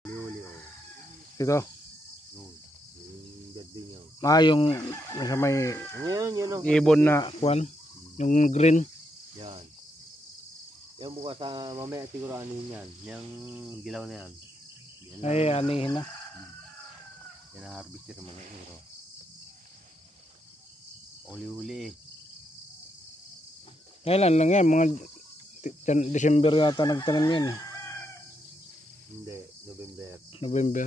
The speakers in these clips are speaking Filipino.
Huli-huli oh. Dito. Yung gading yun. Yung sa may Yun, ibon na kuwan. Yung green. Yan. Yan bukas sa mamaya siguro anihin yan. Yung gilaw na yan. Yan Ay, anihin na. Yan na harvester mga iro. Huli-huli eh. Kailan lang yan? Mga December yata nagtanim yan eh. Hindi, November.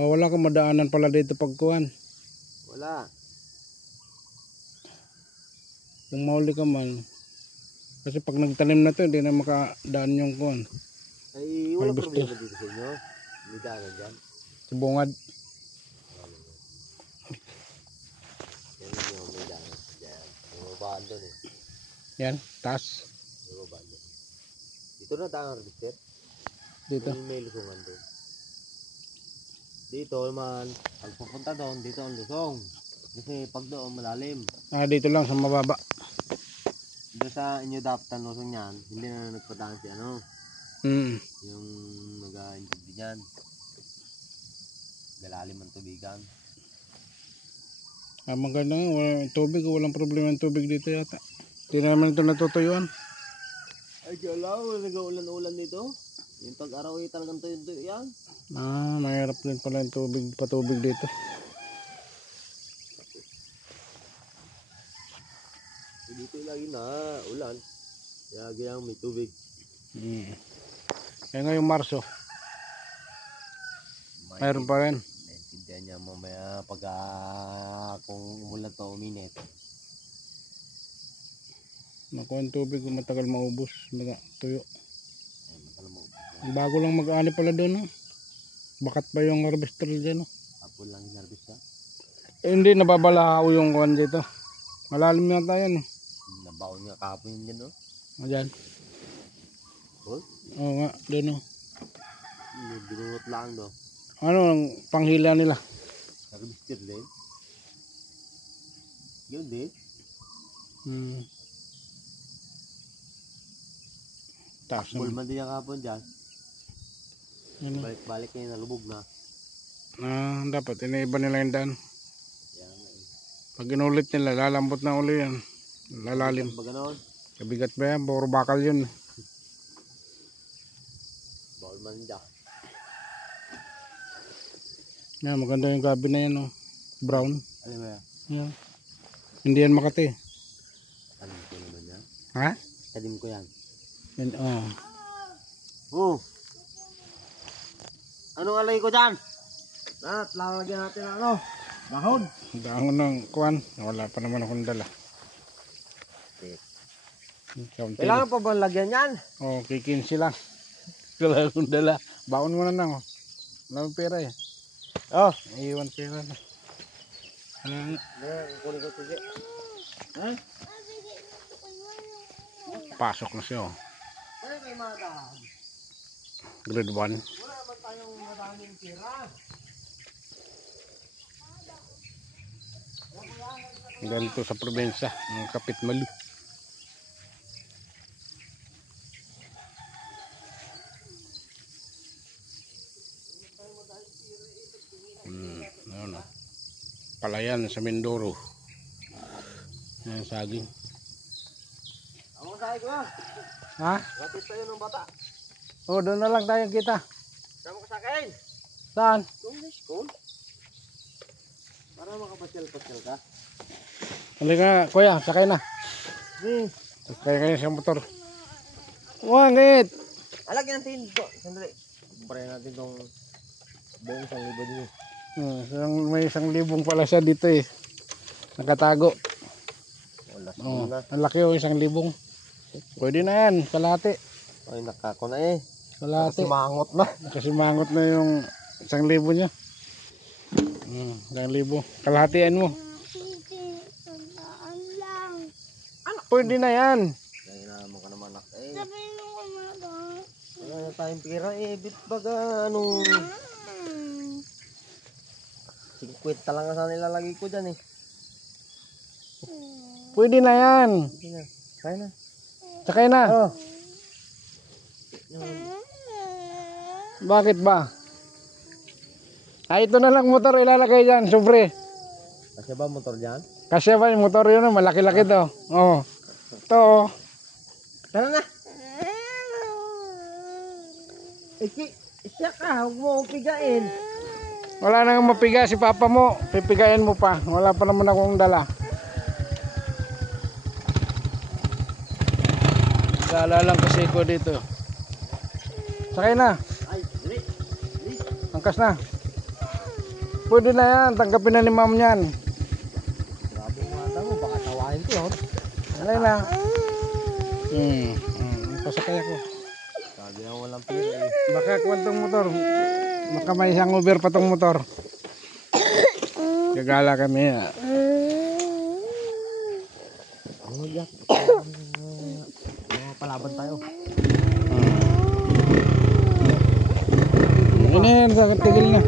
Wala kang madaanan pala dito pagkuhan. Wala. Kung mahuli ka man. Kasi pag nagtanim na to, hindi na makadaan yung kuhan. Ay, wala problema dito sa inyo. May daanan dyan. Sa bungad. Yan yung may daanan. Yan. May babaan doon eh. Yan, taas. May babaan doon. Dito na tayo harvester. Dito. May lusungan doon. Dito man, pag pupunta doon, dito ang lusong. Kasi pag doon malalim. Dito lang sa mababa. Doon sa inyo dapat ang lusong yan, hindi na nagpadaan si ano. Yung nag-intindi dyan. Galalim ang tubigan. Maganda nga, walang tubig, walang problema ng tubig dito yata. Hindi naman ito natutuyuan. Ay, kala ko nag-ulan-ulan dito. Yung pag-araw ay talagang tuyo yan. Mahirap din pala yung tubig, patubig dito. Dito lagi na ulan. Kaya gayang may tubig. Kaya ngayong Marso, mayroon pa rin. Naintindihan niya mamaya pag kung umulan to uminit. Nakuha ang tubig, matagal maubos, tuyo. Ay, matagal maubos. Bago lang mag-ani pala doon. Bakat pa yung harvester dyan. Hapon lang inarbis ka? Hindi, nababalao yung kuhan dito. Malalim na tayo. Nabaon nga kahapon yun dyan, no? Ayan. Oh? Oo nga, doon o. Binunot lang, no? Ano ang panghila nila? Harvester din? Yun din? Taas naman. Bulman din yung kahapon dyan. Ano? Balik-balik kayo nalubog na. Dapat inaiba nila yung daan. Yan nga eh. Pag inulit nila, lalambot na uli yan. Lalalim. Ba ganon? Kabigat ba yan? Puro bakal yun. Bawal man dyan. Yan, maganda yung gabi na yan. Brown. Ano ba yan? Yan. Hindi yan Makati. Tadim ko naman yan. Ha? Tadim ko yan. Yan, Anong alay ko dyan? Lalagyan natin ng ano? Dahon. Dahon ng kuwan. Wala pa naman akong dala. Kailangan pa ba lagyan yan? Kikinsi lang. Wala akong dala. Baon mo na lang. Wala akong pera eh. Iiwan pera na. Kunin ko sige. Pasok na siya. Ano kayo mga dahon? Grade 1. Wala naman tayong maraming pera. Ganito sa probinsya. Ang kapit malu. Ano, palayan sa Mindoro. Yan saging. Ako sahay ko yan. Ha? Lapit tayo ng bata. Doon na lang tayo kita. Sama ko sa akin. Saan? Doon sa school. Para makapasyal-pasyal ka. Halika, kuya, sakay na. Sakay kayo sa motor. Wangit! Alagyan natin ito. Sandali. Kumpare natin itong buong 1,000 dito. May 1,000 pala siya dito eh. Nakatago. Wala. Ang laki o 1,000. Pwede na yan, kalahati. Ay, nakako na eh. Kalahati. Simangot na. Nakasimangot na yung 1,000 niya. 1,000. Kalahatian mo. Pwede na yan. Kaya naman ka naman eh. Wala na tayong pera eh. Bit baga ano. 50 lang nga sana nilalagay ko dyan eh. Pwede na yan. Pwede na. Kaya na. Sakay na. Bakit ba? Ay, ito na lang motor ilalagay dyan, sobre. Kasi ba motor dyan? Kasi ba yung motor yun, malaki-laki to. Oo. Ito. Oh. Tara na! Siya ka, huwag mo pigain. Wala nang mapiga si papa mo. Pipigayin mo pa. Wala pa naman akong dala. Gala lang kasi ko dito. Sakay na. Ay, dali. Angkas na. Pwede na yan. Tanggapin na ni ma'am yan. Grabe yung mata mo, baka tawain ko. Alay na. Pasakay ako. Sabi na walang pira eh. Baka kwentong motor. Baka may hangover pa tong motor. Gagala kami. Ano Jack? Mga palaban tayo. Ini yan, tigil na.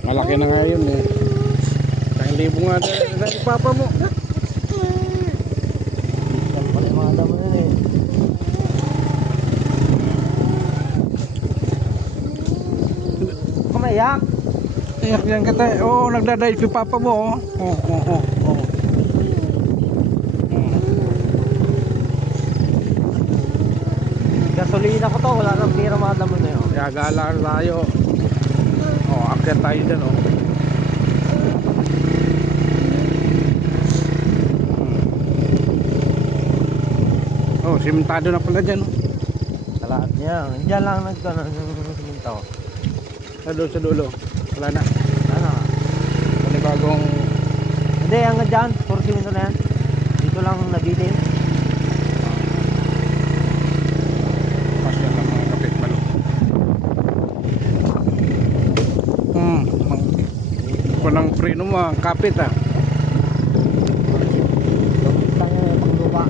Malaki na nga yun eh. 1,000 nga sa papa mo. Yan pala yung mga damo nun eh. Kumayak! Iyak yan ka tayo. Oo, nagdadayos si papa mo. Oo. Gasolina ko to, wala nang pira mga damo na yun. Gagala tayo. Akyat tayo dyan simentado na pala dyan Sa lahat niya. Diyan lang nagkaroon ng siminto. sa dulo. Wala na. Ano? Panibagong Hindi, hanggang dyan. Puro siminto na yan. Dito lang nabilin. pasya ng mga kapit malo. Kunang preno mo ang kapit Gamit lang yan. Paglupa.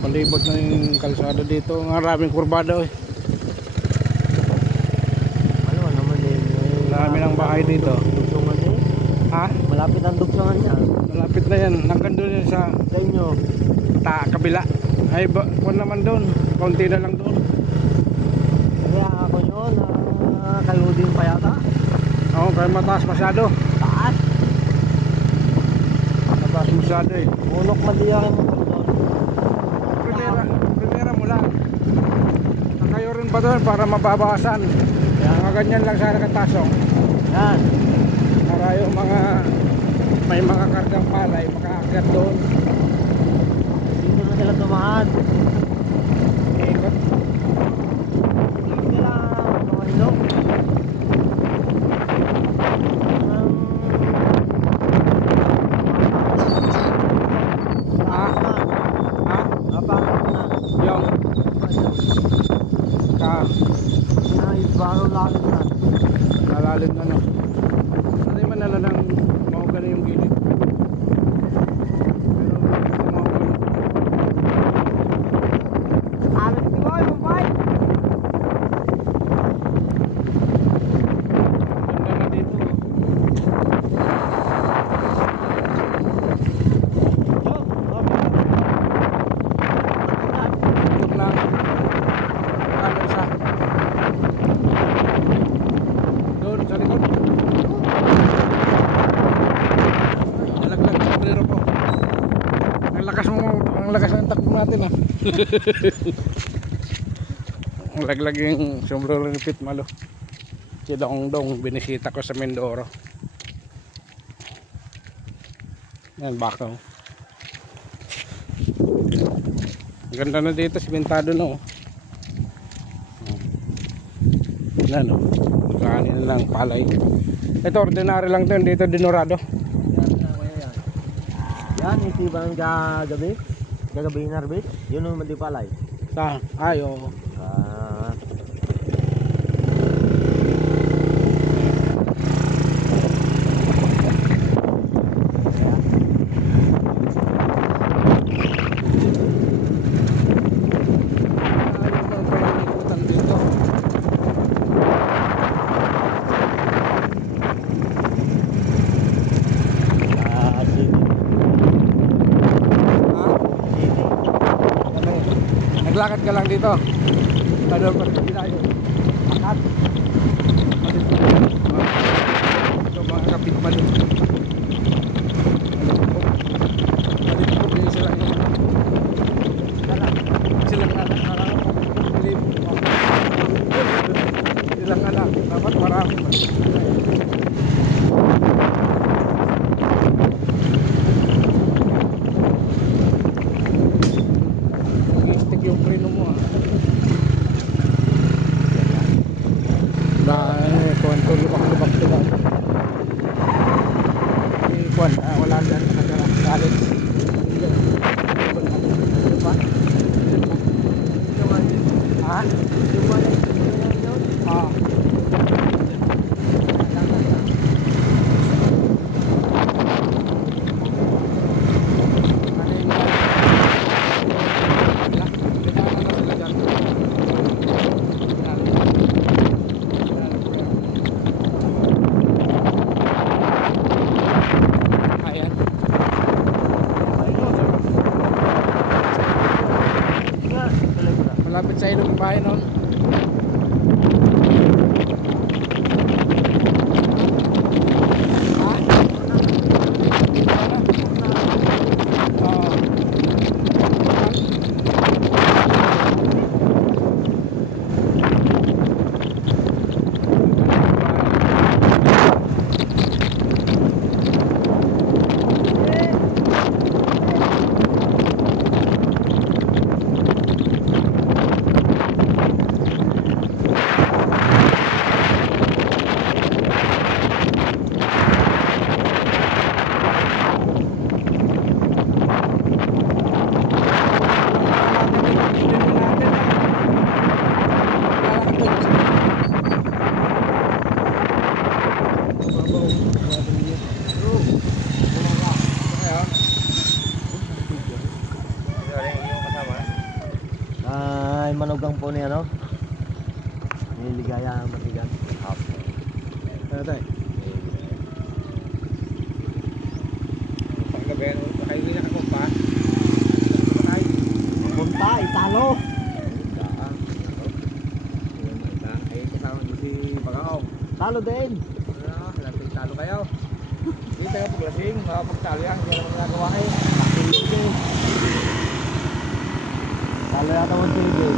Palibot na yung kalsada dito. Maraming kurbada Ano naman din. Marami ng bahay dito. Dugsungan eh. Ha? Malapit ang dugsungan niya. Malapit na yan. Hanggang doon yan sa Sa inyo. kabila. Ay, kung naman doon. Kaunti na lang doon. Kaya ako yun. Kayo din pa yata. Oo, kaya mataas masyado. Taas. Mataas masyado eh. Unok madiyakin mo doon. Primera mo lang. Kayo rin ba doon para mababawasan? Mga ganyan lang sana katasong. Yan. Para yung may mga kargang palay makaakyat doon. Dito na sila tumahan. Ikot. Dito sila tumahilog. Ha? Napakot na. Yung Baro lalim na. nalalim na no. Ano yung manala ng mahuga na yung gilid. Pero mahuga na. Alam si Boy, mabay! Ganda na dito. Ikot lang. Ano isa? Doon sa likod. Nalaglag sa sombrero ko. Ang lakas ng takbo natin Ang laglag yung sombrero ni Pit Malo. Si Dongdong binisita ko sa Mindoro. Yan bakaw. Ganda na dito, simentado na Yan kanin lang palay. Ito ordinary lang 'to, dito dinurado. Yan, iti ba ang gagabi? Gagabi yung harvest? Yun ang mandipalay. Sa ayo. maglakad ka lang dito. Ano pa tayo? Akad. Ito mga kapit pa doon. Malipok yung sila yung silang anak. Silang anak. Dapat marami pa. Stick yung preno mo kuan to lubak to lang. Kuan wala diyan nagalit. Ha? Malapit sa ilog ng bahay noon. Ay, manugang po ni ano? Niligaya ang matigan. Ano tayo? Paggabi, kayo din nakakumpa. Punta, italo. Ay, kasama niyo si Pagakaw. Talo din. Lasing talo kayo. Hindi tayo paglasing, makapagtalo yan. Hindi naman nagawa kayo. Talo yata mo sige.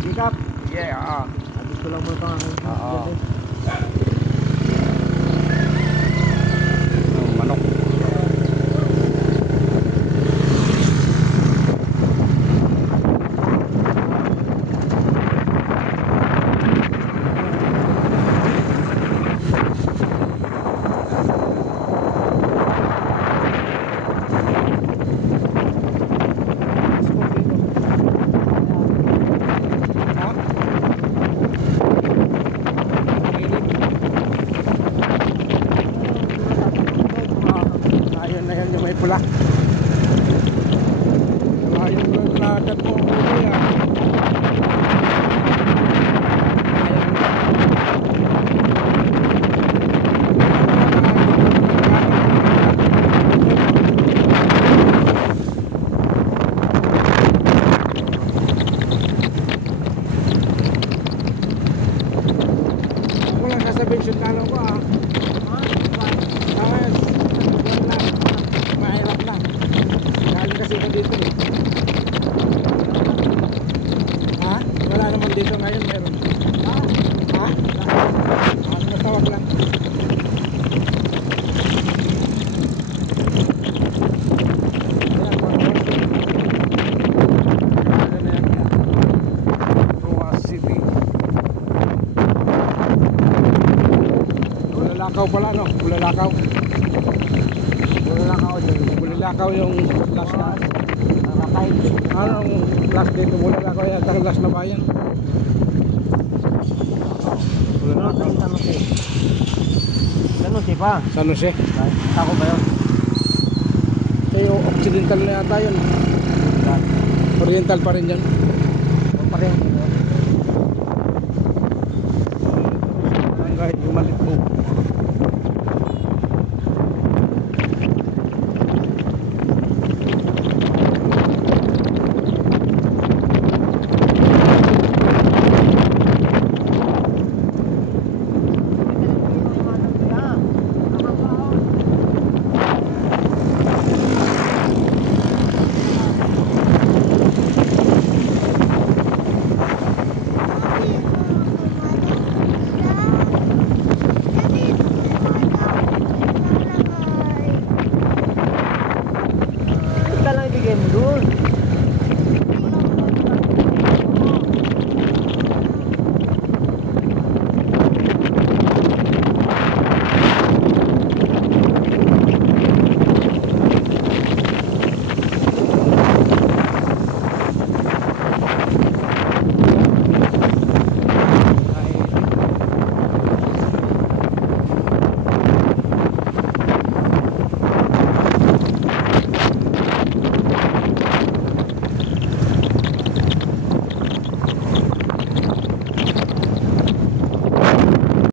Sikap. Yeah, Abis ko lang muna pangalan. Oo. Manok. Ayun na yan yung may pula. Ayun yung lakad mo kuya. Ako lang sasabihin siya talo ko mahirap lang. Dahil kasi ko dito eh. Ha? Wala naman dito ngayon meron. Ha? Natawag lang. Ano na yan? Ruas City. Bulalakaw pala no? Bulalakaw. Bulalakaw yung last na anong last dito Bulalakaw yata ang last na bayan. Bulalakaw San Jose. San Jose pa? San Jose? Ako ba yun? Occidental na yata yun. Oriental pa rin yan. Pa rin